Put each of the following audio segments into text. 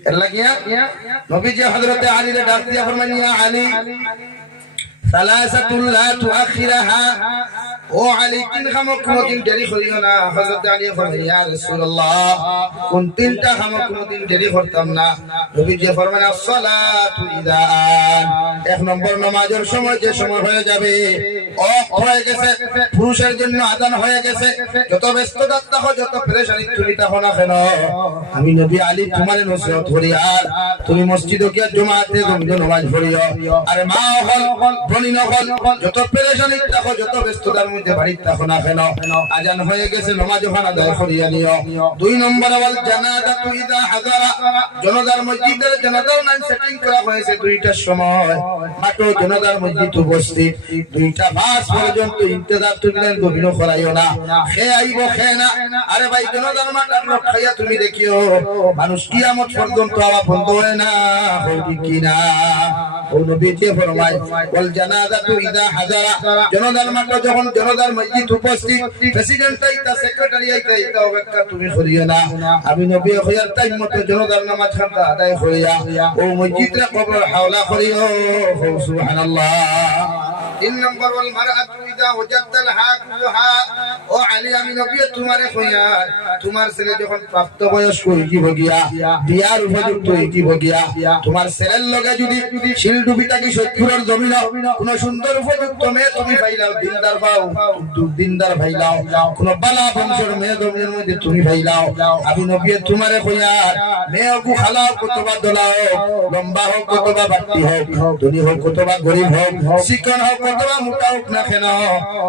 अल्लाह किया नबी जी हजरत अली ने डाक दिया फरमाया या अली सलासतुल ला तुअखिरहा ओ अली तीन खामो कोनो दिन देरी करियो ना हजरत अली फरमाया या रासूलुल्लाह कोन तीनटा खामो कोनो दिन देरी করতাম না নবী जी फरमाया सलातु इदा এক নম্বর নামাজের সময় যে সময় হয়ে যাবে হয়ে গেছে পুরুষের জন্য আযান হয়ে গেছে যত ব্যস্ততা থাকো যত পেরেশানি তুমি থাকো না কেন আমি নবী আলী তোমার নসিহত করি আর তুমি মসজিদে গিয়ে জুমাতে তুমি নামাজ পড়িও আর মা হল বনি নহল যত পেরেশানি থাকো যত ব্যস্ততার মধ্যে বাড়ি থাকো না কেন আযান হয়ে গেছে নামাজ ওখানে আদায় করিয়া নিও দুই নম্বর ওয়াল জানাজাতু ইদা হাজারা জনাজার মসজিদের জনাজার নাম সেটিং করা হয়েছে দুইটার সময় মাত্র জনাজার মসজিদ উপস্থিত দুইটা বাস পর্যন্ত ইন্তজার তুমি গভীর করাইও না খেয়ে আইব খেয়ে না আরে ভাই জনাজার মাঠ আপনার খাইয়া তুমি দেখিও মানুষ কিয়ামত পর্যন্ত আওয়া বন্ধ হয় না হয় কি না ও নবীজি ফরমায় ওয়াল জানাজাতু ইদা হাজারা জনাজার মাঠ যখন জনাজার মসজিদ উপস্থিত প্রেসিডেন্ট আইতা সেক্রেটারি আইতা এটা অপেক্ষা তুমি করিও না আমি নবী খয়ার টাইম মতো জনাজার নামাজ খানটা আদায় করিয়া ও মসজিদে কবর হাওলা করিও সুবহানাল্লাহ তিন নম্বর ওয়াল মারআতু ইদা ওয়াজাতাল হাকুহা ও আলী আমি নবী তোমারে কইয়া তোমার ছেলে যখন প্রাপ্ত বয়স্ক হইব গিয়া বিয়ার উপযুক্ত হইব গিয়া তোমার ছেলের লগে যদি শিলডুবিটা কি সত্যুরের জমিন কোন সুন্দর উপযুক্ত মেয়ে তুমি পাইলাও দিনদার পাও দিনদার পাইলাও কোন বালা বংশের মেয়ে জমিনের মধ্যে তুমি পাইলাও আমি নবী তোমারে কইয়া মেয়ে কো খালাও কতবা দলাও লম্বা হোক কতবা বাড়তি হোক ধনী হোক কতবা গরিব হোক চিকন হোক কতবা মোটা হোক না কেন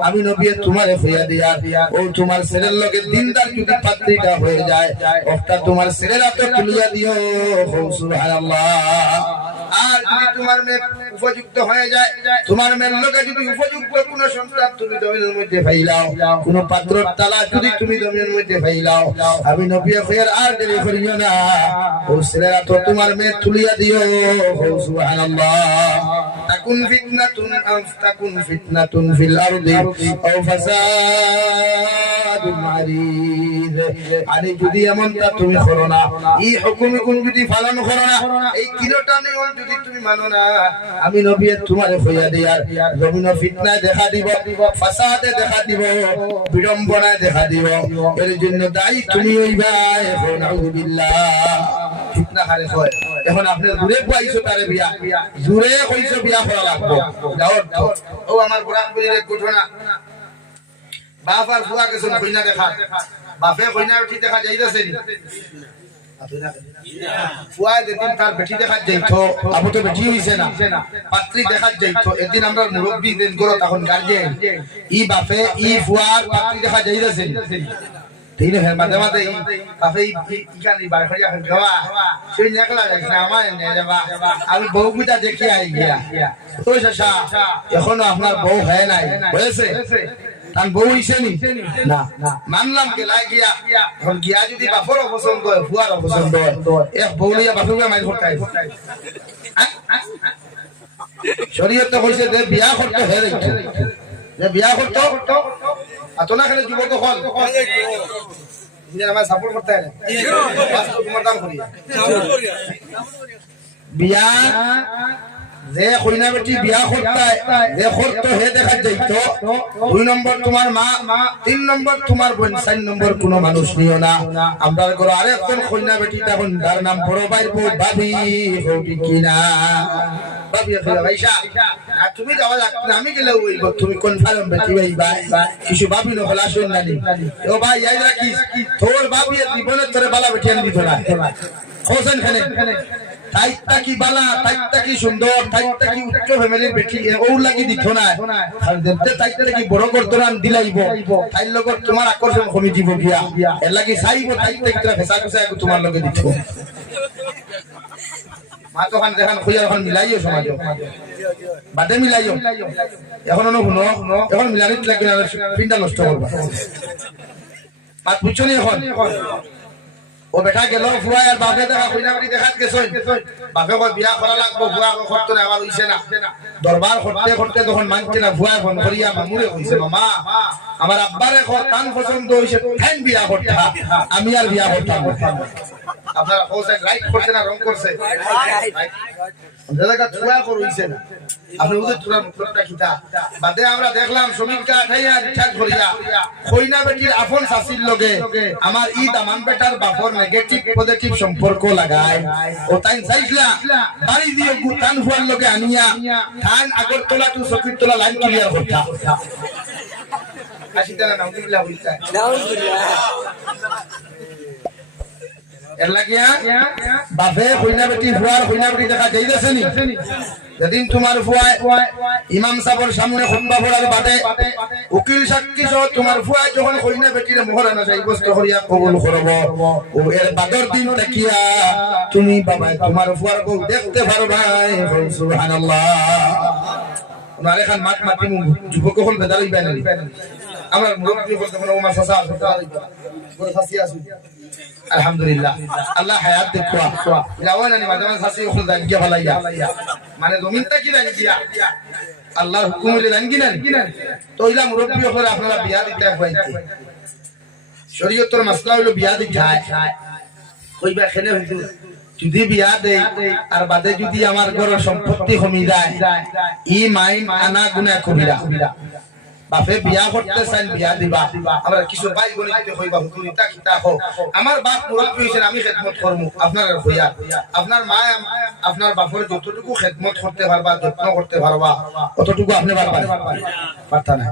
আমি নবী তোমারে কইয়া দিয়া ও তোমার ছেলের লগে দিনদার যদি পাত্রীটা হয়ে যায় ওটা তোমার ছেলের হাতে তুলিয়া দিও সুবহানাল্লাহ আর যদি তোমার মেয়ে উপযুক্ত হয়ে যায় তোমার মেয়ের লগে যদি উপযুক্ত কোন সন্তান তুমি জমিনের মধ্যে পাইলাও কোন পাত্রর তালা যদি তুমি জমিনের মধ্যে পাইলাও আমি নবী কইয়ার আর দেরি করিও না ও ছেলের হাতে তোমার মেয়ে তুলিয়া দিও সুবহানাল্লাহ তাকুন ফিতনাতুন ফিল আরদি আও ফাসাদুন মারিদ আরে যদি এমনটা তুমি করো না এই হুকুম কোন যদি পালন করো না এই কিরোটা নিয়ম যদি তুমি মানো না আমি নবী তোমারে কইয়া দিয়ার জমিন ফিতনা দেখা দিব ফাসাদে দেখা দিব বিড়ম্বনা দেখা দিব এর জন্য দায়ী তুমি হইবা এখন আউযুবিল্লাহ ফিতনা খারে হয় এখন আপনি দূরে পাইছো তারে বিয়া দূরে কইছো বিয়া করা লাগবে দাওয়াত ও আমার বুড়া বুড়ির এক ঘটনা বাপ আর বুয়া গেছে কইনা দেখা বাপে কইনা উঠি দেখা যাইতাছে নি ফুয়া যেদিন তার বেটি দেখা যাইতো আবু তো বেটি হইছে না পাত্রী দেখা যাইতো একদিন আমরা মুরব্বি দিন গরো তখন গার্জিয়ান ই বাপে ই ফুয়ার পাত্রী দেখা যাইতাছে তিন হে মাঝে মাঝে বাপে ইকানি বার করিয়া গাওয়া সেই নেকলা যাইছে আমার নে যাবা আমি বউ বুটা দেখি আই গিয়া তো শাশা এখনো আপনার বউ হয় নাই হয়েছে তার বউ হইছে নি না মানলাম কে লাই গিয়া এখন গিয়া যদি বাপর পছন্দ হয় ফুয়ার পছন্দ হয় এক বউ লইয়া বাপকে মাইল করতাই শরীয়তে কইছে যে বিয়া করতে হে যে বিয়া করতে আতনা খালি যুবক হল ইনি আমার সাপোর্ট করতে হয় বাস্তব তোমার দাম করি বিয়া যে কইনা বেটি বিয়া করতে যে করতে হে দেখা যাইতো দুই নম্বর তোমার মা তিন নম্বর তোমার বোন চার নম্বর কোনো মানুষ নিও না আমরা ঘরে আরেকজন কইনা বেটি তখন তার নাম বড় ভাই বউ ভাবি হবি কিনা ভাবি কইলা ভাইসা না তুমি যাওয়া লাগবে না আমি গেলে হইব তুমি কনফার্ম বেটি ভাই কিছু ভাবি না হলা শুন নানি ও ভাই ইয়াদ রাখিস তোর ভাবি জীবনে তোরে বালা বেটি আনি দিত না হোসেন খানে তাইতা কি বালা তাইতা কি সুন্দর তাইতা কি উচ্চ ফ্যামিলির বেটি ও লাগি দিত না আর দেখতে তাইতা কি বড় করতরান দিলাইব তাই লগত তোমার আকর্ষণ কমি দিব গিয়া এর লাগি চাইব তাইতা কিরা ফেসা ফেসা তোমার লগে দিত মা তো খান দেখান খুইয়া এখন মিলাইও সমাজ বাদে মিলাইও এখন শুনো এখন মিলানিত লাগি না পিন্ডা নষ্ট করবা বাত বুঝছো নি এখন ও বেটা গেল ফুয়া আর বাপে দেখা কইনা বাড়ি দেখাত গেছই বাপে কই বিয়া করা লাগবো ফুয়া করতে না আবার হইছে না দরবার করতে করতে তখন মানছে না ফুয়া ফোন করিয়া মামুরে কইছে মামা আমার আব্বারে কান পছন্দ হইছে ফ্যান বিয়া করতা আমি আর বিয়া করতাম আপনারা কোসে রাইট করতে না রং করছে দাদা ছুয়া করইছে না আপনি ওদের তোরা মুখটা কিতা বাদে আমরা দেখলাম শ্রমিকটা আঠাইয়া রিচার্জ করিয়া কইনা বেটির আপন শাসির লগে আমার ই দামান বেটার বাপর নেগেটিভ পজিটিভ সম্পর্ক লাগায় ও তাই চাইছলা বাড়ি দিয়ে গুতান ফুয়ার লগে আনিয়া থান আগরতলা টু সকিরতলা লাইন ক্লিয়ার করতা আসিতা না নাউজুবিল্লাহ হইতা নাউজুবিল্লাহ এর লাগিয়া বাপে কইনা বেটি ফুয়ার কইনা বেটি দেখা যাইতেছে নি যেদিন তোমার ফুয়ায় ইমাম সাহেবের সামনে খুতবা পড়ার বাদে উকিল সাক্ষী সহ তোমার ফুয়ায় যখন কইনা বেটির মোহরানা সাব্যস্ত করিয়া কবুল করব ও এর বাদর দিন দেখিয়া তুমি বাবা তোমার ফুয়ার বউ দেখতে পারবা সুবহানাল্লাহ ওনারে খান মাত মাতি যুবক হল বেদারই বাইনালি আমার মুরব্বি বলতে কোনো ওমা সাসা আছে বড় ফাসি আছে আলহামদুলিল্লাহ আল্লাহ হায়াত দেখবা লাওয়ানা নি মাদামা সাসি খুল দান গিয়া ভালাইয়া মানে জমিনটা কি দান গিয়া আল্লাহর হুকুম হইলে দান কি না তো ইলা মুরব্বি হলে আপনারা বিয়া দিতে হইছে শরীয়তের মাসলা হলো বিয়া দিতে হয় কইবা খেলে হইতো যদি বিয়া দেই আর বাদে যদি আমার ঘরের সম্পত্তি কমি যায় ই মাইন আনা গুনাহ কবিরা বাপে বিয়া করতে চাই বিয়া দিবা আমরা কিছু ভাই বোনকে কইবা হুকুরিতা কিতা হোক আমার বাপ মুরব্বি হইছেন আমি খেদমত করব আপনার হইয়া আপনার মা আপনার বাপের যতটুকু খেদমত করতে পারবা যত্ন করতে পারবা ততটুকু আপনি পারবেন পারতা না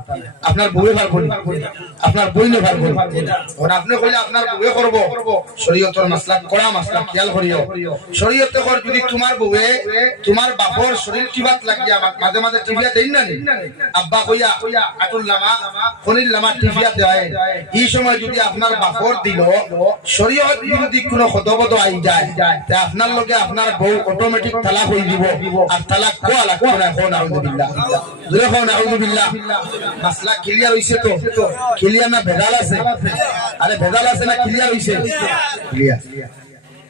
আপনার বউয়ে পারবো না আপনার বইনে পারবো না আর আপনি কইলে আপনার বউয়ে করব শরীয়তের মাসলা কড়া মাসলা খেয়াল করিও শরীয়তে কর যদি তোমার বউয়ে তোমার বাপর শরীর কিবাত লাগিয়া মাঝে মাঝে টিভিয়া দেই না আব্বা কইয়া আতুল্লামা খনিল্লামা টিভিয়া দেয় এই সময় যদি আপনার বাপর দিল শরীয়ত বিরোধী কোনো খতবত আই যায় তে আপনার লগে আপনার বউ অটোমেটিক তালাক হই দিব আর তালাক কোয়া লাগবে না কোন আউযুবিল্লাহ জোরে কোন আউযুবিল্লাহ মাসলা ক্লিয়ার হইছে তো ক্লিয়ার না ভেজাল আছে আরে ভেজাল আছে না ক্লিয়ার হইছে ক্লিয়ার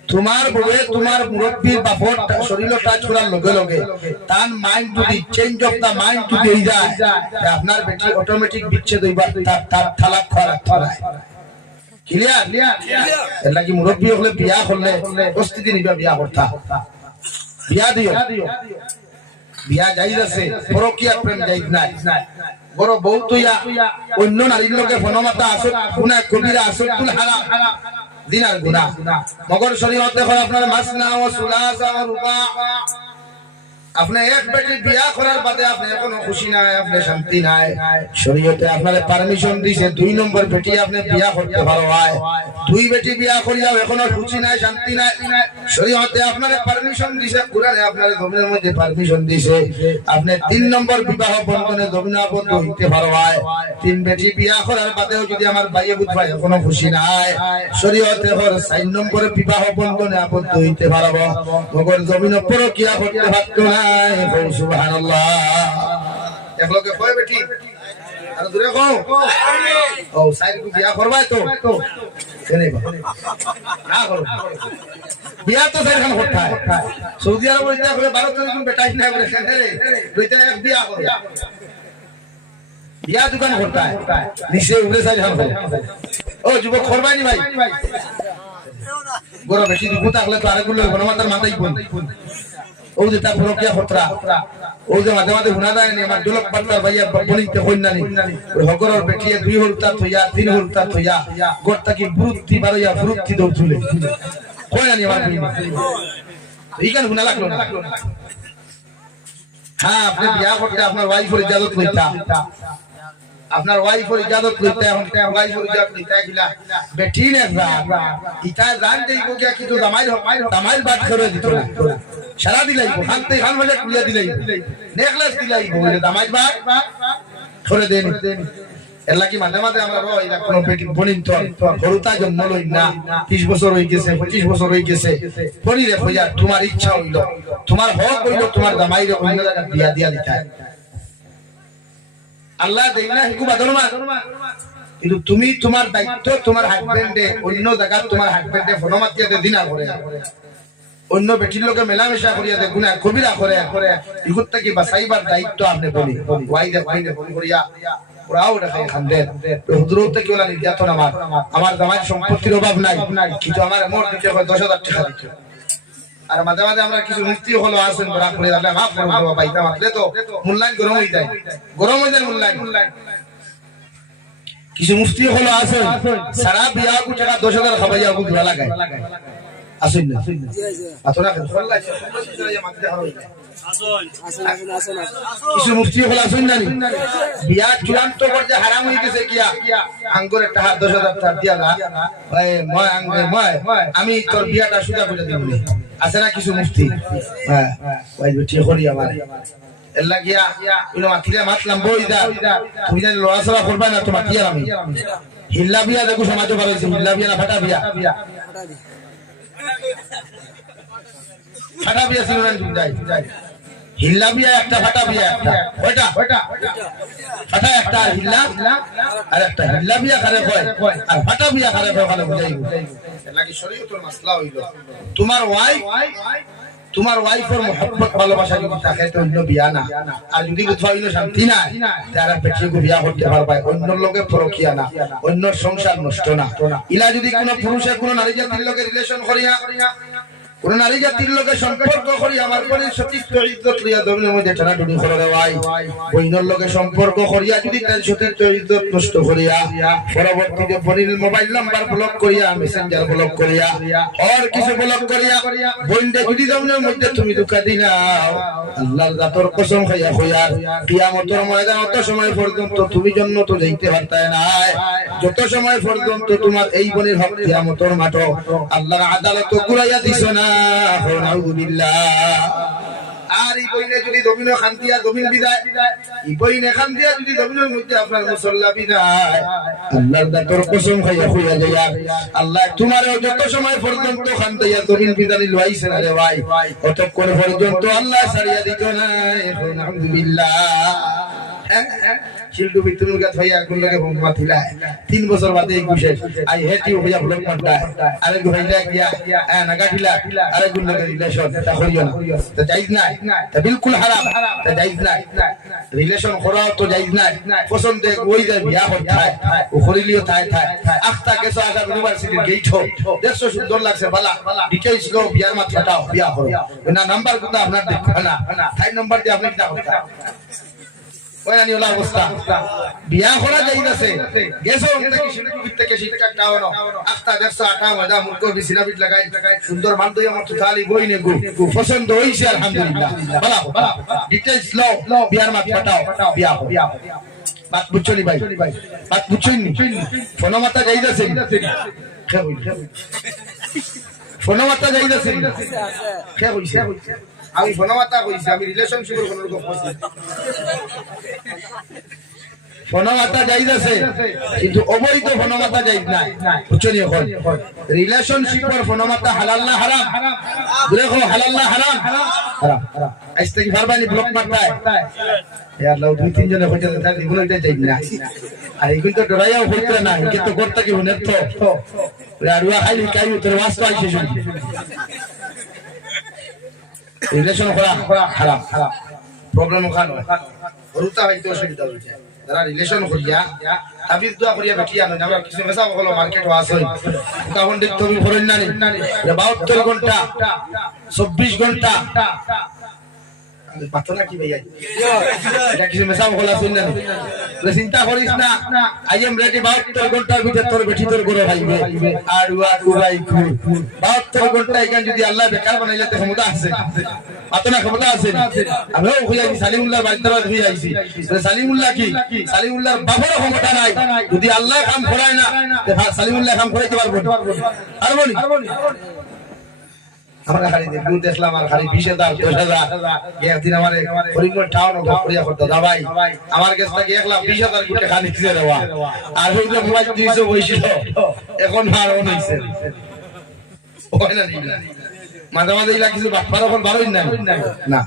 তোমার বউয়ে তোমার মুরব্বির বাপর শরীর টাচ করার লগে লগে তার মাইন্ড যদি চেঞ্জ অফ দা মাইন্ড যদি হই যায় আপনার বেটি অটোমেটিক বিচ্ছেদ হইবা তার তালাক করা ক্লিয়ার এর লাগি মুরব্বি হলে বিয়া করলে প্রস্তুতি নিবা বিয়া করতা বিয়া দিও বিয়া যাইজ আছে পরকীয়া প্রেম যাইজ নাই বড় বউ তুইয়া অন্য নারীর লগে ফনমাতা আসত গুনাহ কবিরা আসতুল হারাম দিনার গুনাহ মগর শরীয়তে হয় আপনার মাসনা ও সুলাসা ও রুবা আপনি এক বেটি বিয়া করার বাদে আপনি এখনো খুশি নাই আপনি শান্তি নাই শরীয়তে আপনারে পারমিশন দিয়েছে দুই নম্বর বেটি আপনি বিয়া করতে পারো হয় দুই বেটি বিয়া করিয়াও এখনো খুশি নাই শান্তি নাই শরীয়তে আপনারে পারমিশন দিয়েছে কুরআনে আপনারে জমিনের মধ্যে পারমিশন দিয়েছে আপনি তিন নম্বর বিবাহ বন্ধনে জমিনাবদ্ধ হইতে পারো হয় তিন বেটি বিয়া করার বাদেও যদি আমার ভাইয়ে বুঝবা এখনো খুশি নাই শরীয়তে হর চার নম্বরে বিবাহ বন্ধনে আবদ্ধ হইতে পারবো মগর জমিন পরকিয়া করতে পারতো না সুবহানাল্লাহ এক লগে কয় বেটি আর দূরে কও ও সাইড কো বিয়া করবাই তো কেনে না করো বিয়া তো সাইড খান করতা সৌদি আরব ইচ্ছা করে ভারত থেকে কোন বেটাই না করে কেনে রে দুইটা এক বিয়া করো বিয়া দোকান করতা নিচে উপরে সাইড খান ও যুবক করবাই নি ভাই বড় বেশি দুপুর থাকলে তো আরেকগুলো গণমাতার মাথায় কোন ও যে তা ফরকিয়া খতরা ও যে মাঝে মাঝে হুনা যায় নি আমার দুলক পাটলার ভাইয়া বলিতে কইনা নি ওই হগরর বেটিয়ে দুই হলতা থইয়া তিন হলতা থইয়া গোটটা কি বুরুত্তি বারইয়া বুরুত্তি দৌ চলে কইনা নি আমার কইনা এইখান হুনা লাগলো না হ্যাঁ আপনি বিয়া করতে আপনার ওয়াইফের ইজাজত লইতা আপনার ওয়াইফের ইজাজত লইতে এখন ওয়াইফের ইজাজত লইতে গিলা বেটি নে ইতা জান দেইব কি কিন্তু দামাইল বাদ করে দিত না সারা দিলাইবো হাতে খান বলে কুলিয়া দিলাইবো নেকলেস দিলাইবো বলে দামাইল বাদ করে দেন এলা কি মাঝে মাঝে আমরা রই না কোন বেটি বনিন তো গরুতা জন্ম লই না 30 বছর হই গেছে 25 বছর হই গেছে পরিরে হইয়া তোমার ইচ্ছা হইল তোমার হক হইল তোমার দামাইরে অন্য জায়গা দিয়া দিতা আল্লাহ দেই না হিকু বাদরমা কিন্তু তুমি তোমার দায়িত্ব তোমার হাজবেন্ডে অন্য জায়গা তোমার হাজবেন্ডে ফোন মাতিয়াতে দিনা করে অন্য বেটির লোকে মেলামেশা করিয়া দে গুনাহ কবিরা করে ইগুত থেকে বাঁচাইবার দায়িত্ব আপনি বলি ওয়াইদে ফোন করিয়া ওরাও রাখে খান্দেন হুজুরতে কি ওলা নির্যাতন আমার জামাই সম্পত্তির অভাব নাই কিন্তু আমার মোট দিতে হয় 10,000 টাকা দিতে আর মাঝে মাঝে আমরা কিছু মুফতি হলো আসেন বড় করে আল্লাহ মাফ করুন বাবা পাইতা মাতলে তো মূল্যায়ন গরম হয়ে যায় মূল্যায়ন কিছু মুফতি হলো আসেন সারা বিয়া কো টাকা 10,000 খাবাইয়া কো ধরা লাগায় আসেন না আতনা খোলা আছে মাঝে হারই কিছু মুফতি হলো আসেন না বিয়া চূড়ান্ত করতে হারাম হয়ে গেছে কিয়া আঙ্গুরে টাকা 10,000 টাকা দিয়া না ভাই মই আমি তোর বিয়াটা সুজা করে দেব আছে না কিছু মুফতি হ্যাঁ ওই ঠিক করি আমার এল্লা গিয়া ইনো মাতিলে মাতলাম বইদা তুমি জানি লড়াছড়া করবা না তো মাতিয়ার আমি হিল্লা বিয়া দেখো সমাজে ভালো হইছে হিল্লা বিয়া না ফাটা বিয়া ফাটা বিয়া ছিল না তুমি যাই হিল্লা বিয়া একটা ফাটা বিয়া একটা ওইটা ফাটা একটা আর হিল্লা আর একটা হিল্লা বিয়া করে কয় আর ফাটা বিয়া করে কয় ভালো বুঝাইবো এল্লা কি শরীয়তের মাসলা হইলো তোমার ওয়াইফের মোহাব্বত ভালোবাসা যদি থাকে তো অন্য বিয়া না আর যদি কোথাও হইলো শান্তি না তারা পেটে বিয়া করতে পারবে অন্য লোকে পরকিয়া না অন্য সংসার নষ্ট না ইলা যদি কোনো পুরুষে কোনো নারী জাতির লোকে রিলেশন করিয়া কোন নারী জাতির লোকে সম্পর্ক করি আমার পরে সতীত্ব ইজ্জত লইয়া দমিনের মধ্যে টানাটুনি করে দেওয়াই বইনের লোকে সম্পর্ক করিয়া যদি তার সতীত্ব ইজ্জত নষ্ট করিয়া পরবর্তীতে ফোনের মোবাইল নাম্বার ব্লক করিয়া মেসেঞ্জার ব্লক করিয়া আর কিছু ব্লক করিয়া বইনটা যদি দমিনের মধ্যে তুমি ধোঁকা দিলাও আল্লাহর জাতর কসম খাইয়া কইয়ার কিয়ামতের ময়দান অত সময় পর্যন্ত তুমি জন্য তো যাইতে পারতাই নাই যত সময় পর্যন্ত তোমার এই বোনের হক কিয়ামতের মাঠ আল্লাহর আদালত ঘুরাইয়া দিছ না আর এই বইনে যদি দমিনো খান্তিয়া দমিন বিদায় এই বইনে খান্তিয়া যদি দমিনের মধ্যে আপনার মুসল্লা বিদায় আল্লাহর দাতর কসম খাইয়া কইয়া যায় আল্লাহ তোমারও যত সময় পর্যন্ত খান্তিয়া দমিন বিদায় লইছে না রে ভাই ততক্ষণ পর্যন্ত আল্লাহ ছাড়িয়া দিত না আলহামদুলিল্লাহ শিল্ডু বিতুল গাত হইয়া কোন লগে বন্ধুমা থিলা 3 বছর বাদে গুছে আই হেটি হইয়া ব্লক মারতা আরে গুহাইলা গিয়া নাগা থিলা আরে কোন লগে রিলেশন তা হইয়া না তা জায়েজ নাই তা বিলকুল হারাম তা জায়েজ নাই রিলেশন করা তো জায়েজ নাই পছন্দ ওই যে বিয়া হয় ও করিলিও থাই আখতা কেসো আগা ইউনিভার্সিটির গেট দেখছো সুন্দর লাগছে বালা ডিটেইলস লো বিয়ার মত ফাটাও বিয়া করো না নাম্বার কোথা আপনার দেখো না তাই নাম্বার দিয়ে আপনি কি করতে ওয়ানি ওলা অবস্থা বিয়া করা যাইতাছে গেছো ওখানে কি শিল্পী থেকে শিক্ষা কাওনো আখতা দেখছো আটা মজা মুরকো বিছনা বিট লাগাই সুন্দর মান দই আমার তালি বইনে গু পছন্দ হইছে আলহামদুলিল্লাহ বালা ডিটেইলস লো বিয়ার মাত পাঠাও বিয়া বাত বুঝছনি ভাই বাত বুঝছনি ফোন মাতা যাইতাছে ফোন মাতা যাইতাছে কে হইছে আমি ফোনমাতা কইছি আমি রিলেশনশিপের কোন রকম কইছি ফোনমাতা যাইতাছে কিন্তু অবৈধ ফোনমাতা যাইত না বুঝছনি এখন রিলেশনশিপের ফোনমাতা হালাল না হারাম দেখো হালাল না হারাম হারাম আজ থেকে বারবারই ব্লক মারতায় यार লাউ দুই তিন জনে কইতে তার জীবনে যাই না আর এই কিন্তু ডরাইয়াও হইতো না কি তো করতে কি হনে তো আরুয়া খালি কাই তোর ওয়াস্তা আইছে শুনি রিলেশন করা হারাম প্রবলেম ওখানে রুতা হইতো অসুবিধা হইছে যারা রিলেশন করিয়া তাবিজ দোয়া করিয়া বেটিয়া না আমরা কিছু মেসা হলো মার্কেট আছে তখন দেখতে তুমি ফরেন না 72 ঘন্টা 24 ঘন্টা পাতলা কি ভাই এটা কিছু মেসা হলো শুনলেন তুই চিন্তা করিস না আই এম রেডি 72 ঘন্টার ভিতর তোর বেটি তোর গরো ভাইবে আর ওয়া কুবাই 72 ঘন্টা এখান যদি আল্লাহ বেকার বানাইলে তো ক্ষমতা আছে আতনা ক্ষমতা আছে আমিও হইয়াছি সালিমুল্লাহ বাইতরাত হইয়াছি সালিমুল্লাহ কি সালিমুল্লাহর বাবার ক্ষমতা নাই যদি আল্লাহ কাম করায় না সালিমুল্লাহ কাম করাইতে পারবো পারবো আমরা খালি দেখু দেখলাম আর খালি 20,000 10,000 একদিন আমারে হরিঙ্গর টাউন করিয়া করতে দা ভাই আমার কাছ থেকে 1,20,000 কোটি খালি দিছে দেওয়া আর ওই যে মোবাইল 200 বইছিল এখন আর অন হইছে ওই না মাঝে মাঝে ইলা কিছু বাপার এখন বারোই না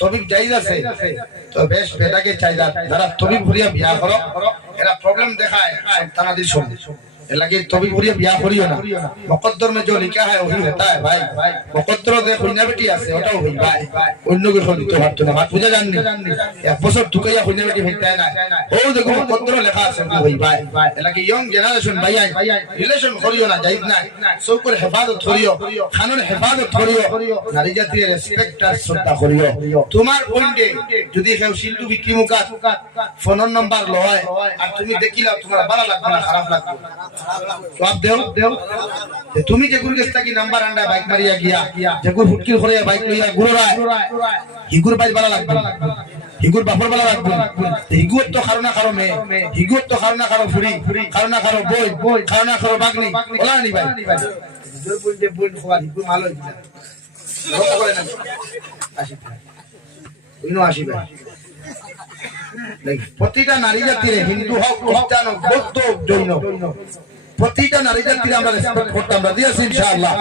তবে জায়েজ আছে তো বেশ বেটাকে চাইদা যারা তবে ভরিয়া বিয়া করো এরা প্রবলেম দেখায় সন্তানাদির সঙ্গে लगे तभी पूरी ब्याह करियो ना मुकद्दर में जो लिखा है वही होता है भाई मुकद्दर दे कन्या बेटी আছে ওটাও হই ভাই অন্য কিছু দিতে পারতো না মাত বুঝা জাননি এক বছর ঢুকাইয়া কন্যা বেটি হইতায় না ও দেখো মুকদ্দর লেখা আছে হই ভাই লাগে ইয়ং জেনারেশন ভাই রিলেশন করিও না যাইজ না সবকর হেফাজত করিও খানের হেফাজত করিও নারী জাতির রেসপেক্ট আর শ্রদ্ধা করিও তোমার বন্ধে যদি কেউ সিন্ধু বিক্রি মুকা ফোন নাম্বার লয় আর তুমি দেখিলা তোমার ভালো লাগবে না খারাপ লাগবে तो आप देव তুমি যে গুরু গেস্তা কি নাম্বার আন্ডা বাইক মারিয়া গিয়া যে গুরু ফুটকির করে বাইক লইয়া গুরু রায় হিগুর বাইক ভালো লাগবে হিগুর বাপর ভালো লাগবে হিগুর তো খারনা খারো মে হিগুর তো খারনা খারো ফুরি খারনা খারো বই খারনা খারো বাগনি ওলা নি ভাই জোর বই যে বই খোয়া হিগুর ভালো হইছে রক করে না আসি ইনো আসি ভাই প্রতিটা নারী জাতির হিন্দু হোক খ্রিস্টান হোক বৌদ্ধ জৈন প্রতিটা নারী জাতির আমরা রেসপেক্ট করতে আমরা দিয়েছি ইনশাআল্লাহ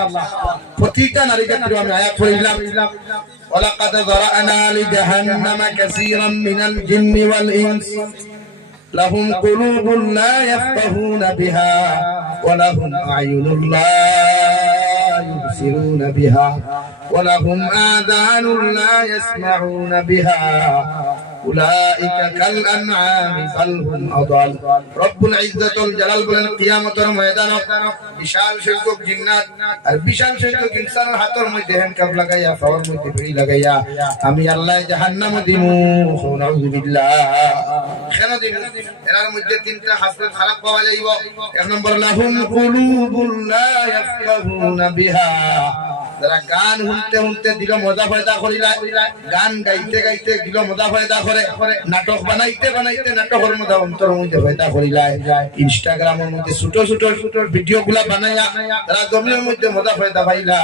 প্রতিটা নারী জাতির আমি আয়াত পড়লাম ওয়ালাকাদ যারানা লিজাহান্নামা কাসীরাম মিনাল জিন্নি ওয়াল ইনস লাহুম কুলুবুন লা ইয়াফকাহুনা বিহা ওয়া লাহুম আ'য়ুনুন লা يبصرون بها ولهم آذان لا يسمعون بها أولئك كالأنعام بل هم أضل رب العزة والجلال বলেন কিয়ামতের ময়দানে বিশাল সংখ্যক জিন্নাত আর বিশাল সংখ্যক ইনসানের হাতের মধ্যে হ্যান্ডকাপ লাগাইয়া পাওয়ার মধ্যে বেড়ি লাগাইয়া আমি আল্লাহ জাহান্নামে দিমু নাউযুবিল্লাহ কেন দিমু এর মধ্যে তিনটা হাসরত খারাপ পাওয়া যাইব এক নম্বর লাহুম কুলুবুন লা ইয়াফকাহুনা বিহা যারা গান শুনতে শুনতে দিল মজা ফায়দা করিলা গান গাইতে গাইতে দিল মজা ফায়দা করে নাটক বানাইতে বানাইতে নাটকের মধ্যে অন্তর মধ্যে ফায়দা করিলা ইনস্টাগ্রামের মধ্যে ছোট ছোট ভিডিও গুলা বানাইয়া তারা জমির মধ্যে মজা ফায়দা পাইলা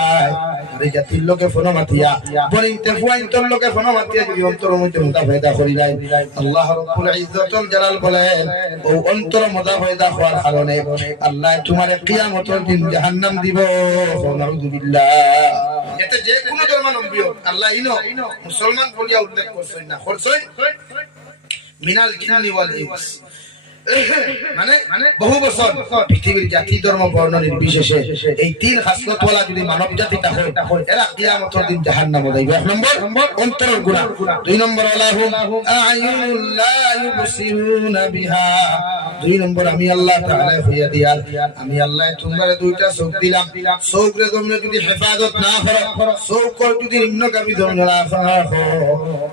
এই জাতির লোকে ফোন মাতিয়া বনিতে ফুয়াইন্তর লোকে ফোন মাতিয়া যদি অন্তর মধ্যে মজা ফায়দা করিলা আল্লাহ রাব্বুল ইজ্জতুল জালাল বলেন ও অন্তর মজা ফায়দা হওয়ার কারণে আল্লাহ তোমারে কিয়ামতের দিন জাহান্নাম দিব নাউযুবিল্লাহ এতে যে কোন ধর্মাবলম্বী আল্লাহ ইনো মুসলমান বলিয়া উল্লেখ করছেন না করছেন মিনাল জিন্নি ওয়াল ইনস মানে বহু বছর পৃথিবীর জাতি ধর্ম বর্ণ নির্বিশেষে এই তিন খাসলতওয়ালা যদি মানব জাতি হয় এরা কিয়ামতের দিন জাহান্নামে যাইবে এক নম্বর অন্তরের গুনাহ দুই নম্বর আলাহুম আ'য়ুনুল লা ইউবসিরুনা বিহা দুই নম্বর আমি আল্লাহ তাআলা হইয়া দিয়ার আমি আল্লাহ তোমারে দুইটা চোখ দিলাম চোখরে তোমরা যদি হেফাজত না করো চোখর যদি নিম্নগামী তোমরা না করো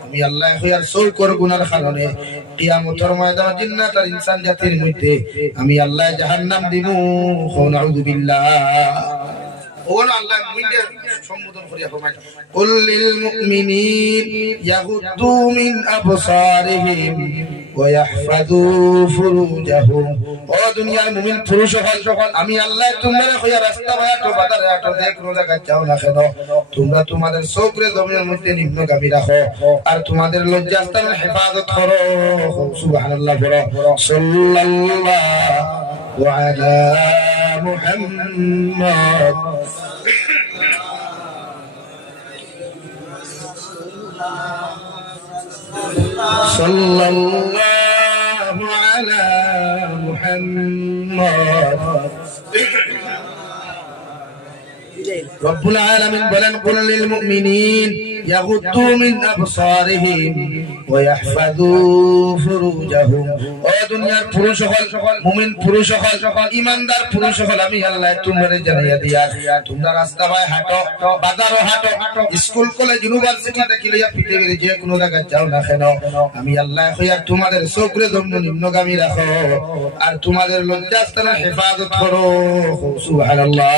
আমি আল্লাহ হইয়ার চোখর গুনার কারণে কিয়ামতের ময়দানে জিন্নাত আর ইনসান জাতির মধ্যে আমি আল্লাহ জাহান্নাম দিমু নাউযুবিল্লাহ ওনা আল্লাহ মুইদের সম্বোধন করিয়া ফরমায় কুল লিল মুমিনিন ইয়াগুদ্দু মিন আবসারিহিম ওয়া ইয়াহফাযু ফুরুজাহুম ও দুনিয়ার মুমিন পুরুষ সকল আমি আল্লাহ তোমাদের কইয়া রাস্তা বায়াটো বাজারে আটো দেখো জায়গা যাও না কেন তোমরা তোমাদের চোখরে জমিনের মধ্যে নিম্নগামী রাখো আর তোমাদের লজ্জাস্থানের হেফাজত করো সুবহানাল্লাহ বলো সাল্লাল্লাহু আলা মুহাম্মদ সাল্লাল্লাহু আলা মুহাম্মদ রব্বুল আলামিন বলেন কুল লিল মুমিনিন ইয়াগুদ্দু মিন আবসারিহিম ওয়া ইয়াহফাযু ফুরুজাহুম ও দুনিয়ার পুরুষ সকল মুমিন পুরুষ সকল ঈমানদার পুরুষ সকল আমি আল্লাহ তোমাদের জানাইয়া দিয়া তোমরা রাস্তা বাই হাঁটো বাজারও হাঁটো স্কুল কলেজ ইউনিভার্সিটি থেকে লইয়া পৃথিবীর যে কোনো জায়গায় যাও না কেন আমি আল্লাহ কইয়া তোমাদের চোখরে জন্য নিম্নগামী রাখো আর তোমাদের লজ্জাস্থানের হেফাজত করো সুবহানাল্লাহ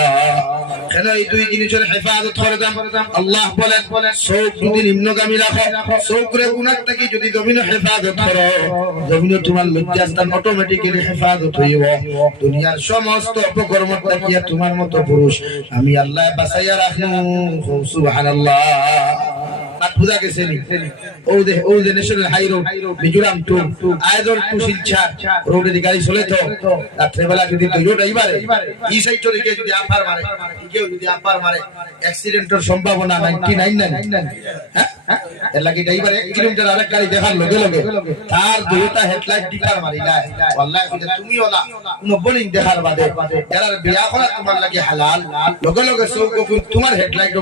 কেন এই দুই জিনিসের হেফাজত করে দাম আল্লাহ বলেন চোখ যদি নিম্নগামী রাখো চোখরে গুনাহ থেকে যদি জমিন হেফাজত করো জমিন তোমার লজ্জাস্থান অটোমেটিক্যালি হেফাজত হইব দুনিয়ার সমস্ত অপকর্ম থেকে তোমার মতো পুরুষ আমি আল্লাহ বাঁচাইয়া রাখবো সুবহানাল্লাহ বুঝা গেছে ও যে national high road Mizoram to আয়দর টু শিলচর রোডে গাড়ি চলে তো রাত্রে বেলা যদি রোড আইবারে এই সাইড থেকে যদি আপার মারে কেউ যদি আপার মারে অ্যাক্সিডেন্টের সম্ভাবনা 99 হ্যাঁ এর লাগি ড্রাইভার 1 কিলোমিটার আরেক গাড়ি দেখার লগে লগে তার দুইটা হেডলাইট ডিপার মারি যায় wallahi তুমি ওলা কোনো বলিং দেখার বাদে এর বিয়া করা তোমার লাগি হালাল লগে লগে সব তোমার হেডলাইট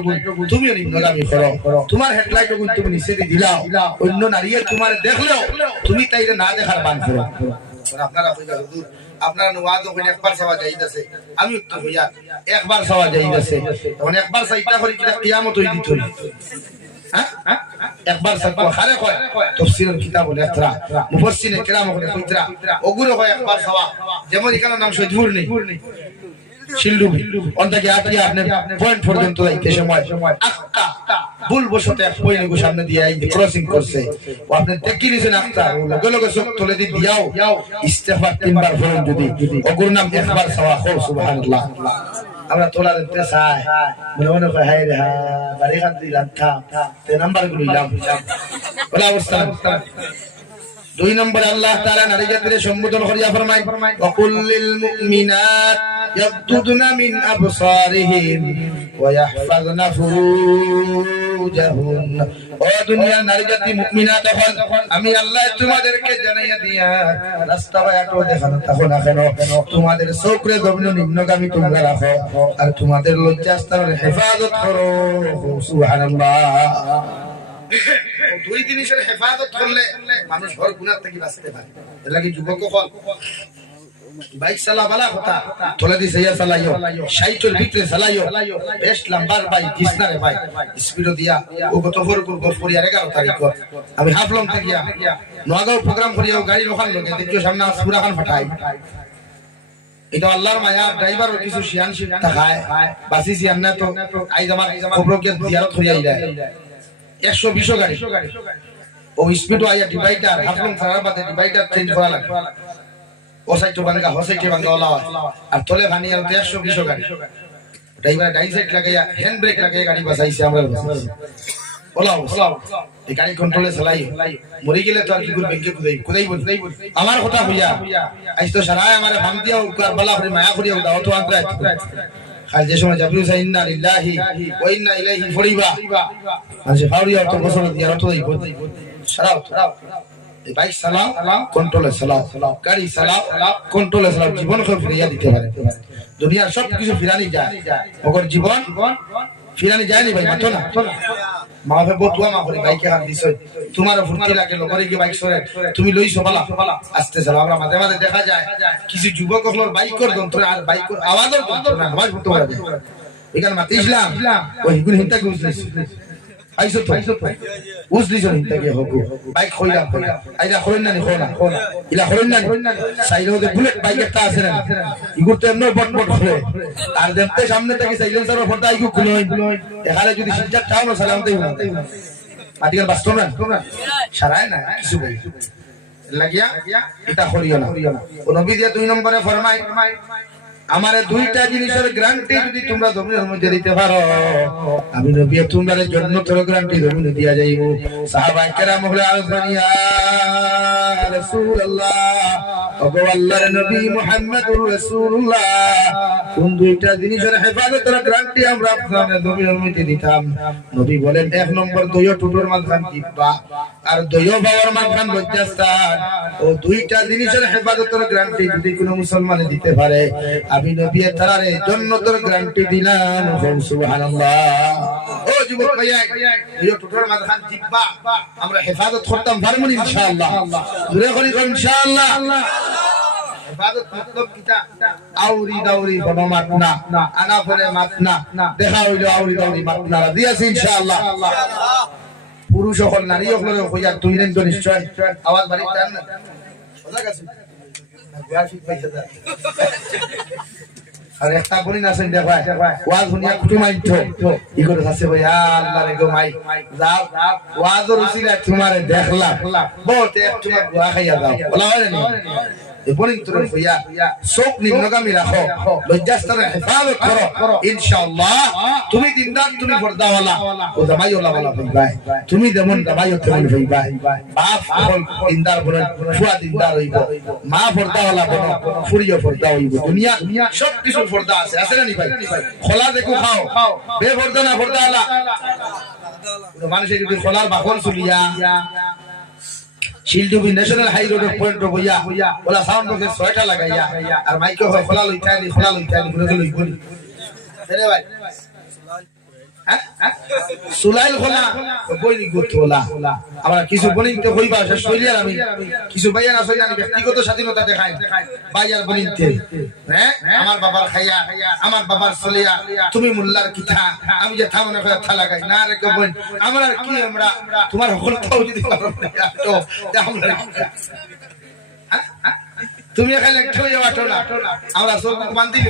তুমি নিম্নগামী করো তোমার হেডলাইট তুমি নিচে দিলাও অন্য নারী তোমার দেখলেও তুমি তাইরে না দেখার বান করো আপনারা কইবা হুজুর আপনারা নওয়াজ ওখানে একবার সওয়া যাইতাছে আমি তো হইয়া একবার সওয়া যাইতাছে তখন একবার সাইতা করি কি কিয়ামত হই দিত হ্যাঁ একবার সাকো খারে কয় তাফসীরের কিতাব লেখরা মুফাসসিরে কিরাম ওখানে কইতরা ওগুলো হয় একবার সওয়া যেমন এখানে নাম সজহুর নেই শিলডুবি অন্তকে আটিয়া আপনি পয়েন্ট পর্যন্ত যাইতে সময় আক্কা ভুল বসতে এক পয়েন্ট গো সামনে দিয়ে আই ক্রসিং করছে ও আপনি দেখি নিছেন আক্কা লগে লগে চোখ তুলে দি দিয়াও ইস্তেগফার তিনবার পড়ুন যদি ওগুর নাম একবার সওয়া কর সুবহানাল্লাহ আমরা তোলা দিতে চাই মনে মনে কয় হায় রে হ্যাঁ গাড়ি খান দিলাম থাম তে নাম্বার গুলো ইলাম বলা অবস্থা 2 নম্বরে আল্লাহ তাআলা নারী জাতির সম্বোধন করিয়া ফরমায় ওয়াকুল লিল মুমিনাত ইয়াগদুদনা মিন আবসারিহিম ওয়া ইয়াহফাযনা ফুরুজাহুন ও দুনিয়ার নারী জাতি মুমিনাত হল আমি আল্লাহ তোমাদেরকে জানাইয়া দিয়া রাস্তা বায়াটো দেখানো থাকো না কেন তোমাদের চোখরে গভীর নিম্নগামী তোমরা রাখো আর তোমাদের লজ্জাস্থানের হেফাজত করো সুবহানাল্লাহ দুই জিনিসের হেফাজত করলে মানুষ হর গুনাহ থেকে বাঁচতে পারে এর লাগি যুবক হল বাইক চালাবালা কথা তোলে দি সাইয়া চালাইও 60 এর ভিতরে চালাইও বেশ লম্বার ভাই কৃষ্ণারে ভাই স্পিড দিয়া ও কত ফর গফরি আর 11 তারিখ আমি হাফলং থেকে গিয়া নোয়াগাঁও প্রোগ্রাম করিয়াও গাড়ি রোখান লগে দেখিও সামনে পুরা খান ফাটাই এটা আল্লাহর মায়া ড্রাইভার কিছু শিয়ান শিখ থাকায় বাসি শিয়ান না তো আই আমার কবরকে জিয়ারত করিয়া যায় 120 গাড়ি ও স্পিড আইয়া ডিভাইডার হাফলং ছাড়ার বাদে ডিভাইডার চেঞ্জ করা লাগে ও সাইটো বাঙ্গা হোসাইকে বাঙ্গা ওলা আর তোলে ভানি আর 120 গাড়ি ড্রাইভার ডাই সাইড লাগাইয়া হ্যান্ড ব্রেক লাগাইয়া গাড়ি বাঁচাইছে আমরা ওলা এই গাড়ি কন্ট্রোলে চালাই মরি গেলে তো আর কি করবে কে কোদাই বল আমার কথা হইয়া আইস তো সারায় আমারে ভাম দিয়া কারবালা করে মায়া করিয়া দাও তো আন্দ্রা আর যে সময় জাবরু সাইন্না লিল্লাহি ওয়া ইন্না ইলাইহি ফরিবা মানে ফাউরিয়া তো বসল দিয়া তো এই সারাও এই বাইক সালাম কন্ট্রোলে সালাম গাড়ি সালাম কন্ট্রোলে সালাম জীবনকে ফিরিয়ে দিতে পারে দুনিয়ার সব কিছু ফিরানি যায় ওগর জীবন ফিরানি যায়নি ভাই মাতো না মা বাবা বতুয়া মা করে বাইকে হাত দিছ তোমার ফুর্তি লাগে লগরে কি বাইক সরে তুমি লইছো বালা আস্তে চালাও আমরা মাঝে মাঝে দেখা যায় কিছু যুবক হলোর বাইকের যন্ত্রণা আর বাইকের আওয়াজের যন্ত্রণা আওয়াজ করতে পারে এখানে মাতে ইসলাম ওই গুণ হিংসা কি বুঝছিস আইসো তো বুঝলিস হিংসা কি হকু বাইক কইলাম আইরা করেন না খোনা ইলা করেন না সাইডে ওদের বুলেট বাইকের তা আছে না ইগুর তো এমন বটবট করে আর দেখতে সামনে থেকে সাইলেন্সারের ফটো আইগু খুলই এখানে যদি সিজাত চাও না সালাম দেই আদিকাল বাস্তব না সারায় না কিছু বই লাগিয়া এটা করিও না ও নবী দিয়া 2 নম্বরে ফরমায় আমারে দুইটা জিনিসের গ্যারান্টি যদি তোমরা জমিনের মধ্যে দিতে পারো আমি নবী তোমাদের জন্য তোর গ্যারান্টি জমিনে দিয়া যাইবো সাহাবায়ে কেরাম হলে আলফানিয়া রাসূলুল্লাহ ওগো আল্লাহর নবী মুহাম্মদুর রাসূলুল্লাহ কোন দুইটা জিনিসের হেফাজতের গ্যারান্টি আমরা আপনাদের জমিনের মধ্যে দিতাম নবী বলেন 1 নম্বর দইও টুটোর মাঝখান কিবা আর দইও বাবার মাঝখান লজ্জাস্থান ও দুইটা জিনিসের হেফাজতের গ্যারান্টি যদি কোনো মুসলমানে দিতে পারে আমি নবী তার জান্নাতের গ্যারান্টি দিলাম সুবহানাল্লাহ ও যুবক ভাইয়া এই টুটোর মাঝখান জিব্বা আমরা হেফাজত করতাম পারবো ইনশাআল্লাহ জোরে করি ইনশাআল্লাহ হেফাজত মতলব কিটা আউরি দাউরি বাবা মাতনা আনা ফলে মাতনা দেখা হইলো আউরি দাউরি মাতনা রাজি আছি ইনশাআল্লাহ পুরুষ সকল নারী সকল কইয়া তুই নেন তো নিশ্চয় আওয়াজ বাড়ি টান না বুঝা গেছে গ্রাফিক পয়সা দা আর একটা বলি না সেন দেখবা ওয়াজ দুনিয়া কুটুমাইতো ই করে আছে ভাই আল্লাহ রে গো মাই যাও ওয়াজর উসিলা তোমারে দেখলা বহুত এক তোমার দোয়া খাইয়া দাও বলা হয় না বনিন্তর হইয়া চোখ নিম্নগামী রাখো লজ্জাস্থানের হেফাজত করো ইনশাআল্লাহ তুমি দিনদার তুমি পর্দাওয়ালা ও জামাইওয়ালা ওয়ালা হইবা তুমি যেমন জামাইও তেমন হইবা বাপ হল দিনদার বলেন ফুয়া দিনদার হইব মা পর্দাওয়ালা বলো ফুরিও পর্দা হইব দুনিয়া সব কিছু পর্দা আছে আছে না নি ভাই খোলা দেখো খাও বে পর্দা না পর্দাওয়ালা মানুষের যদি খোলার বাকল চলিয়া শিলডুবি ন্যাশনাল হাই রোড পয়েন্ট বইয়া ওলা সাউন্ড বক্সের 6টা লাগাইয়া আর মাইকে খোলা লইতানি বলে লইবনি রে ভাই সুলাইল খোলা বইনি গোতলা আবার কিছু বলিতে হইবা শেষ হইলিয়ার আমি কিছু ভাইয়া না সইলানি ব্যক্তিগত স্বাধীনতা দেখাই ভাইয়ার বলিতে হ্যাঁ আমার বাবার খাইয়া আমার বাবার চলিয়া তুমি মোল্লার কিথা আমি যে থামনা করে থা লাগাই না রে কই আমরা আর কি আমরা তোমার হলতাও যদি পারো তো আমরা তুমি এখানে একটা হইয়া আটো না আমরা সব বান্ধি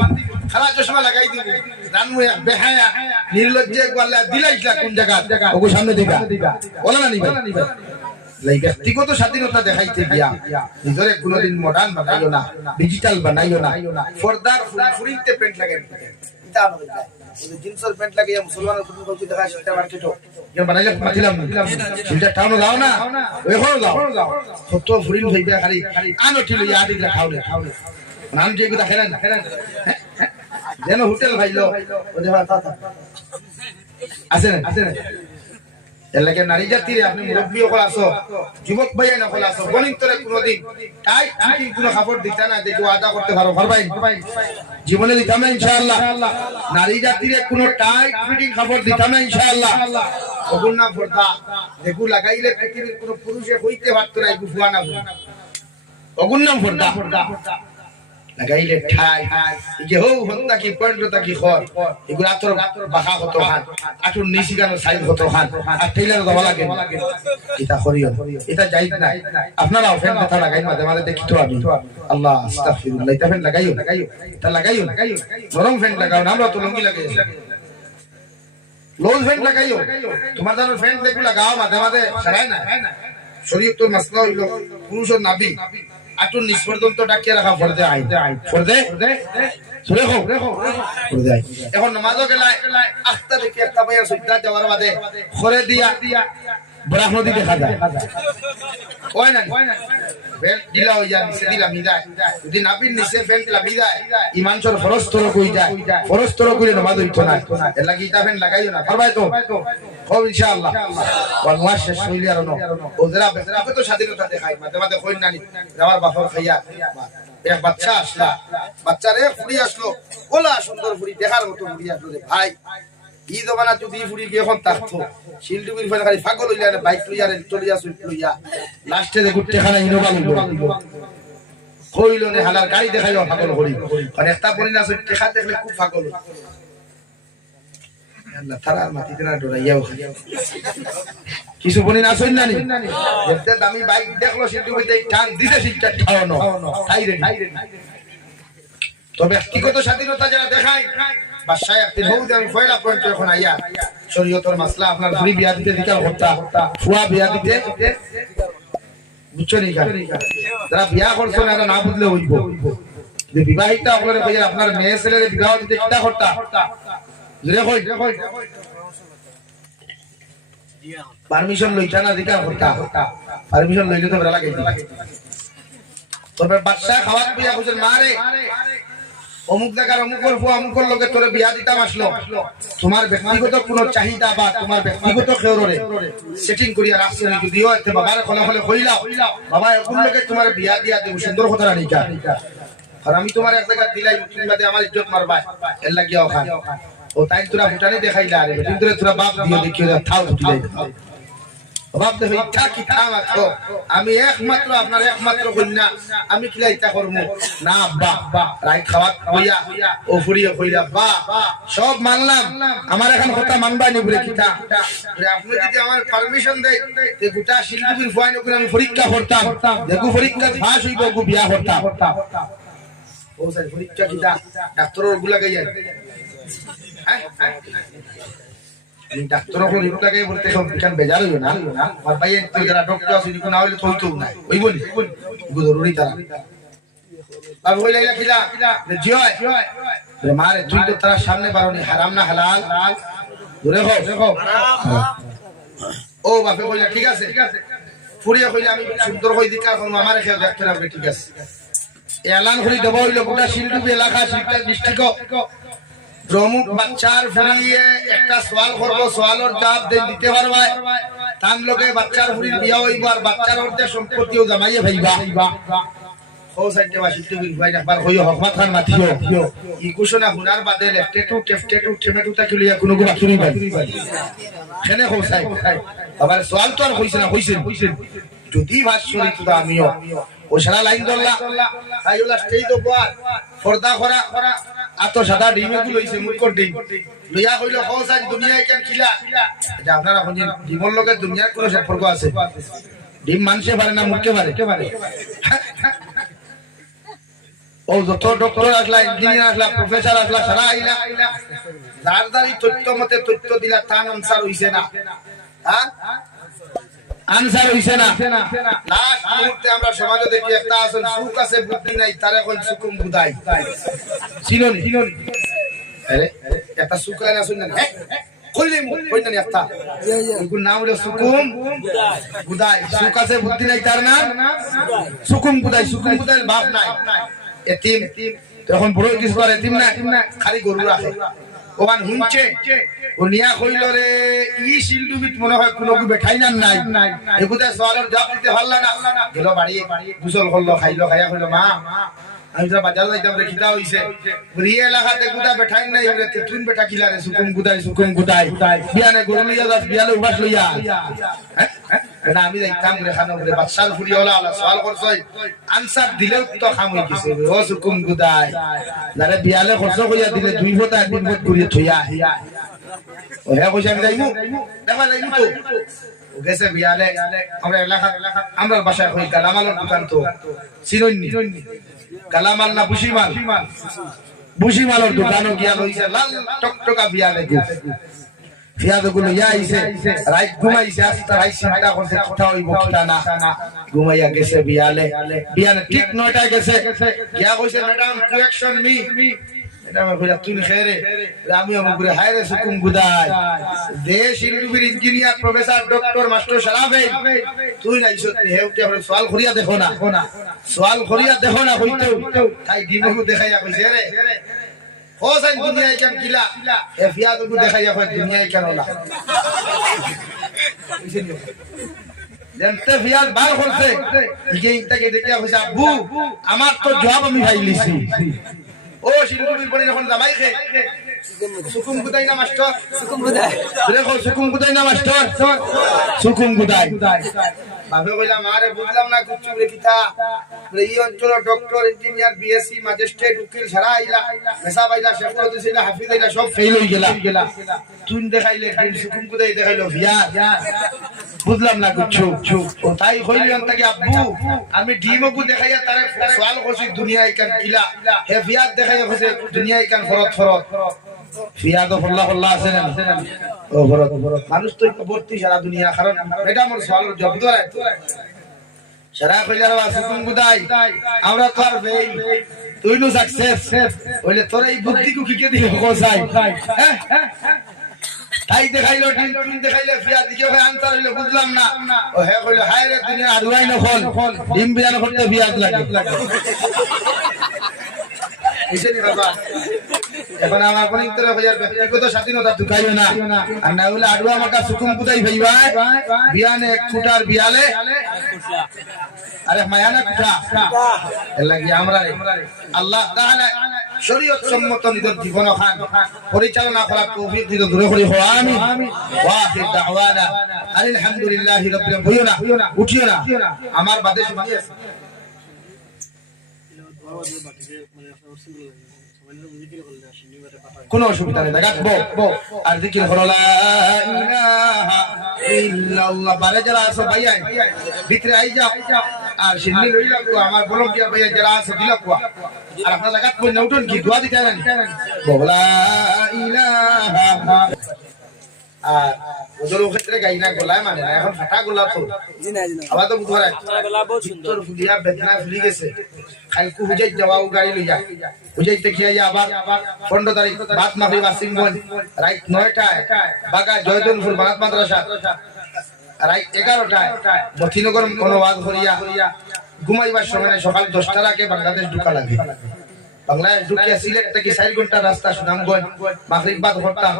খালা চশমা লাগাই দিব রানমু বেহায়া নির্লজ্জে গলা দিলাইছলা কোন জায়গা ওগো সামনে দেখা বলা না নিবা লাই ব্যক্তিগত স্বাধীনতা দেখাইতে গিয়া নিজরে কোনদিন মডার্ন বানাইও না ডিজিটাল বানাইও না ফরদার ফুরিতে পেন্ট লাগাই এটা হবে ওই জিন্সের প্যান্ট লাগিয়ে মুসলমানের ফুটবল কোচ দেখা সেটা মার্কেটও কেন বানাইলে মাতিলাম সেটা টাউন দাও না ওইখানে দাও কত ফুরিল হইবে খালি আনটি লইয়া আদি খাওলে নাম যে কথা খেলেন যেন হোটেল ভাইলো ওই যে আছে না এলাকে নারী জাতিরে আপনি মুরব্বী হল আসো যুবক ভাইয়া না হল আসো বনিন্তরে কোনদিন টাইট ফিটিং কোন খবর দিতা না দেখো আদা করতে পারো পারবাই জীবনে দিতাম না ইনশাআল্লাহ নারী জাতিরে কোন টাইট ফিটিং খবর দিতাম না ইনশাআল্লাহ ওগুন না পর্দা দেখো লাগাইলে পৃথিবীর কোন পুরুষে হইতে পারতো না গুফুয়া না ওগুন না পর্দা লাগাইলে ঠাই যে হো হন্তা কি পয়েন্টটা কি খর এগুলা তোর বাহা হতো হাত আটুর নিচি গানো সাইজ হতো হাত আর টেইলার দাও লাগে এটা করিও এটা যাইত না আপনারা ফ্যান কথা লাগাই মাঝে মাঝে দেখি তো আমি আল্লাহ আস্তাগফিরুল্লাহ এটা ফ্যান লাগাইও এটা লাগাইও নরম ফ্যান লাগাও না আমরা তো লঙ্গি লাগাই লোজ ফ্যান লাগাইও তোমার জানো ফ্যান দেখু লাগাও মাঝে মাঝে ছাড়াই না শরীয়তের মাসলা হইলো পুরুষের নাভি আটুর নিচ পর্যন্ত ডাকিয়ে রাখা ফরদে শুনে এখন নামাজও গেলায় আস্তা দেখি একটা ভাইয়া সুজদা যাওয়ার বাদে খরে দিয়া বরাহ নদী দেখা যায় কয় না বেল্ট দিলা হই যায় নিচে দিলা মিদায় যদি নাপির নিচে বেল্ট লাবি যায় ইমান চর ফরস্তর কই যায় ফরস্তর কইলে নামাজ হইতো না এর লাগি এটা ফেন লাগাইও না পারবাই তো খুব ইনশাআল্লাহ ওয়াল্লাহ শেষ হইলি আর নো ওজরা বেজরা কত স্বাধীনতা দেখাই মাঝে মাঝে কই না নি আমার বাপর খাইয়া এক বাচ্চা আসলা বাচ্চারে ফুড়ি আসলো ওলা সুন্দর ফুড়ি দেখার মতো ফুড়ি আসলো রে ভাই ই জমানা যদি ফুড়ি গিয়ে এখন থাকতো শিলডুবির ফেলে খালি পাগল হইলা না বাইক লইয়া রে চলিয়া সুইট লইয়া লাস্টে দেখো টেখানা ইনোভা লইলো কইলো নে হালার গাড়ি দেখাইও পাগল করি আর একটা পরি না সুইট টেখা দেখলে খুব পাগল আল্লাহ তাআলা মাটিতে না ডরাইয়াও কিছু বনি না শুন নানি দেখতে দামি বাইক দেখলো শিলডুবিতে টান দিতে শিলটা ঠাওনো খাইরে তো ব্যক্তিগত স্বাধীনতা যারা দেখায় বাসায় আপনি বহুত আমি পয়লা পয়েন্ট এখন আইয়া শরীয়তের মাসলা আপনার ঘুরি বিয়া দিতে দিতে হত্যা ফুয়া বিয়া দিতে বুঝছো নি যারা বিয়া করছো না না বুঝলে হইব যে বিবাহিতা আপনারা কইয়া আপনার মেয়ে ছেলের বিবাহ দিতে কিটা হত্যা জুরে কই পারমিশন লইতা না দিকা হত্যা পারমিশন লইলে তো বড় লাগে তবে বাচ্চা খাওয়া বিয়া বুঝেন মারে অমুক জায়গার অমুকর ফুয়া অমুকর লগে তোরে বিয়া দিতাম আসলো তোমার ব্যক্তিগত কোনো চাহিদা বা তোমার ব্যক্তিগত খেয়রে সেটিং করিয়া রাখছো যদিও এতে বাবার খলে কইলাও বাবা এখন লগে তোমার বিয়া দিয়া দেব সুন্দর কথা নিকা আর আমি তোমার এক জায়গা দিলাই মুসলিমাতে আমার ইজ্জত মারবা এর লাগিয়া ওখান ও তাই তোরা ফুটানি দেখাইলা আরে কিন্তু তোরা বাপ দিও দেখিও থাও ফুটাই বাপ দেখো ইচ্ছা কি থাম আছো আমি একমাত্র আপনার একমাত্র কন্যা আমি কিলা ইচ্ছা করব না আব্বা রাই খাওয়া কইয়া ও ফুরিয়ে কইলা বা সব মানলাম আমার এখন কথা মানবা নি বলে কিটা আপনি যদি আমার পারমিশন দেয় তে গোটা শিলডুবির ফুয়াইন করে আমি পরীক্ষা করতাম দেখো পরীক্ষা পাস হইব গো বিয়া করতাম ও স্যার পরীক্ষা কিটা ডাক্তারের গুলা গাইয়া ডাক্তার হল এগুলাকে বলতে সব বিজ্ঞান বেজার হইব না আর ভাই যারা ডক্টর আছে এগুলো না হইলে তো হইতো না ওই বলি এগুলো জরুরি তারা বাবু কইলা কিলা জয় মারে তুই তো তার সামনে বারোনি হারাম না হালাল দূরে হো ও বাপে কইলা ঠিক আছে ফুরিয়ে কইলা আমি সুন্দর কই দিকা এখন আমারে খেয়ে দেখতে রাখবে ঠিক আছে এলান করে দেব হইল গোটা শিলডুবি এলাকা শিলডুবি ডিস্ট্রিক্ট প্রমুখ বাচ্চার ফুরিয়ে একটা সওয়াল করব সওয়ালের জবাব দিতে পারবা তাম লোকে বাচ্চার ফুরি বিয়া হইব আর বাচ্চার অর্ধেক সম্পত্তিও জামাইয়ে ভাইবা ও সাইডে বাসিতে ভাই একবার হইও হকমাত খান মাথিও ই কুশনা হুনার বাদে লেফটেটু টেফটেটু টেমেটুটা কিলিয়া কোনো গো বাকি নাই সেনে হোসাই আবার সওয়াল তো আর হইছে না হইছে যদি ভাষণই তো আমিও ও সারা লাইন ধরলা তাইওলা স্টেই তো পর্দা করা আত সাদা ডিমে গুলো হইছে মুকর ডিম লইয়া কইল হোসাই দুনিয়ায় কেন খিলা এটা আপনারা কোন ডিমর লগে দুনিয়ার কোন সম্পর্ক আছে ডিম মানুষে পারে না মুখে পারে ও যত ডক্টর আসলা ইঞ্জিনিয়ার আসলা প্রফেসর আসলা সারা আইলা দারদারি তথ্য মতে তথ্য দিলা তান আনসার হইছে না হ্যাঁ আনসার হইছে না লাস্ট মুহূর্তে আমরা সমাজে দেখি একটা আসল সুখ আছে বুদ্ধি নাই তারে কোন সুকুম বুদাই চিনোনি আরে একটা সুখ না শুনলেন হ্যাঁ কইলে কই না একটা এগুর নাম হলো সুকুম বুদাই সুখ আছে বুদ্ধি নাই তার নাম সুকুম বুদাই বাপ নাই এতিম তখন বড় কিছু করে এতিম না খালি গরু রাখে ওমান হুনছে ও নিয়া কইল রে ই শিলডুবিত মনে হয় কোনো কি বেঠাই না নাই এগুতে সওয়ালের জবাব দিতে পারলা না গেল বাড়ি গোসল করলো খাইয়া কইল মা আমি যা বাজার যাইতাম রে খিদা হইছে রিয়ে লাগাতে গুদা বেঠাই নাই রে তুই বেটা কিলা রে সুকুম গুদাই বিয়ানে গরু লইয়া যাস বিয়ালে উবাস লইয়া না আমি যাইতাম রে খানো রে বাদশাল ফুরিওয়ালা আলা সওয়াল করছই আনসার দিলেও তো খাম হই গেছে ও সুকুম গুদাই যারে বিয়ালে খরচ কইয়া দিলে দুই ফটা একদিন ফট করিয়া থইয়া ও হে কইছা আমি যাইমু দেখা যাইমু তো ও গেছে বিয়ালে আমরা এলাকা আমরা বাসায় কই গালামালের দোকান তো চিননি গালামাল না বুশিমালের দোকানও গিয়া লইছে লাল টকটকা বিয়ালে গুলো ইয়া আইছে রাত ঘুমাইছে আস্তা রাত চিন্তা করছে কথা হইব কথা না ঘুমাইয়া গেছে বিয়ালে ঠিক 9টায় গেছে গিয়া কইছে ম্যাডাম কোয়েকশন মি এটা আমার কইলা তুই খেরে আমি আমগুরে হায়রে সুকুম গুদাই দেশ ইন্ডুবির ইঞ্জিনিয়ার প্রফেসর ডক্টর মাস্টার সারাবে তুই নাই সত্যি হেউতে আমরা সওয়াল করিয়া দেখো না হইতো তাই দিমগু দেখাইয়া কইছে রে হোসাইন দুনিয়ায় কেন কিলা এ ফিয়াদগু দেখাইয়া কই দুনিয়ায় কেন না যেমতে ফিয়াদ বার করছে ইগে ইটাকে দেখিয়া কইছে আব্বু আমার তো জবাব আমি ভাইলিছি ও শিলডুবির বনি যখন জামাই খে সুকুম গুদাই না মাস্টার দেখো সুকুম গুদাই না মাস্টার সুকুম গুদাই বাপে কইলাম আরে বুঝলাম না কিছু রে কিতা এই অঞ্চল ডক্টর ইঞ্জিনিয়ার বিএসসি ম্যাজিস্ট্রেট উকিল সারা আইলা মেসা বাইলা শেখর দিছিলা হাফিজ আইলা সব ফেল হই গেলা তুই দেখাইলে সুকুম গুদাই দেখাইলো ভিয়া বুঝলাম না কিছু ও তাই কইলাম তাকে আব্বু আমি ডিমগু দেখাইয়া তারে সওয়াল করছি দুনিয়ায় কান কিলা হে ফিয়াদ দেখাইয়া কইছে দুনিয়ায় কান ফরত ফিয়াদ আল্লাহ আছে না ও ফরত মানুষ তো ভর্তি সারা দুনিয়া কারণ এটা আমার সওয়ালের জবাব ধরে সারা কইলার সুকুম গুদাই আমরা তো আর ফেল তুই নো সাকসেস হইলে তোর এই বুদ্ধি কু কিকে দিলে কোসাই তাই দেখাইলো টিন দেখাইলে ফিয়া দিকে হয় আনসার হইলো বুঝলাম না ও হে কইলো হায় রে দুনিয়া আদুয়াই না ফল ডিম বিয়ান করতে ফিয়াদ লাগে এসেনি বাবা এখন আমার কোন ইন্তরা হইয়ার ব্যক্তিগত স্বাধীনতা দুকাইও না আর না হইলে আদুয়া মাকা সুকুম কুদাই ভাইবা বিয়ানে এক ফুটার বিয়ালে আরে মায়ানা কুটা এর লাগি আমরা আল্লাহ তাআলা শরীয়ত সম্মত নিদর জীবন খান পরিচালনা করার তৌফিক দিতে দূরে করে হো আমিন ওয়া আখির দাওয়ানা আলহামদুলিল্লাহি রাব্বিল আলামিন উঠিও না আমার বাদে শুনিয়ে আছে কোন অসুবিধা নেই গাবো আর জিকির হলো লা ইলাহা ইল্লাল্লাহ বারে যারা আছো ভাইয়া ভিতরে আই যাও আর সিন্নি লইলা কো আমার বলম কি ভাইয়া যারা আছো দিলা কো আর আপনারা জায়গা কই না উঠুন কি দোয়া দিতে না লা ইলাহা আর ওদের ক্ষেত্রে গাই না গলায় মানে না এখন ফাটা গোলাপ ফুল আবার তো বুধবার উত্তর ফুলিয়া বেদনা ফুলি গেছে কালকে হুজাই যাওয়াও গাড়ি লই যায় হুজাইতে খেয়ে আবার 15 তারিখ বাদ মাগরিব আসিংগঞ্জ রাত 9টায় বাগা জয়দনপুর বাগাত মাদ্রাসা রাত 11টায় মতিনগর অনুবাদ করিয়া ঘুমাইবার সময় সকাল 10টার আগে বাংলাদেশ ঢুকা লাগে বাংলাদেশ ঢুকিয়া সিলেট থেকে 4 ঘন্টা রাস্তা সুনামগঞ্জ মাগরিব বাদ হরতাম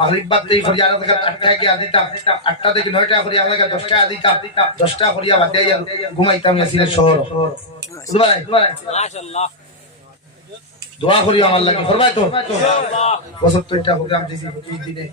মাগরিব বাদ থেকে হরিয়ানা থেকে 8টায় গিয়া দিতাম 8টা থেকে 9টা হরিয়া লাগে 10টা দিতাম 10টা হরিয়া বাদ দিয়া ঘুমাইতাম সিলেট শহর বুঝবাই মাশাআল্লাহ দোয়া করি আমার লাগি করবাই তো 75টা প্রোগ্রাম দিছি প্রতিদিনে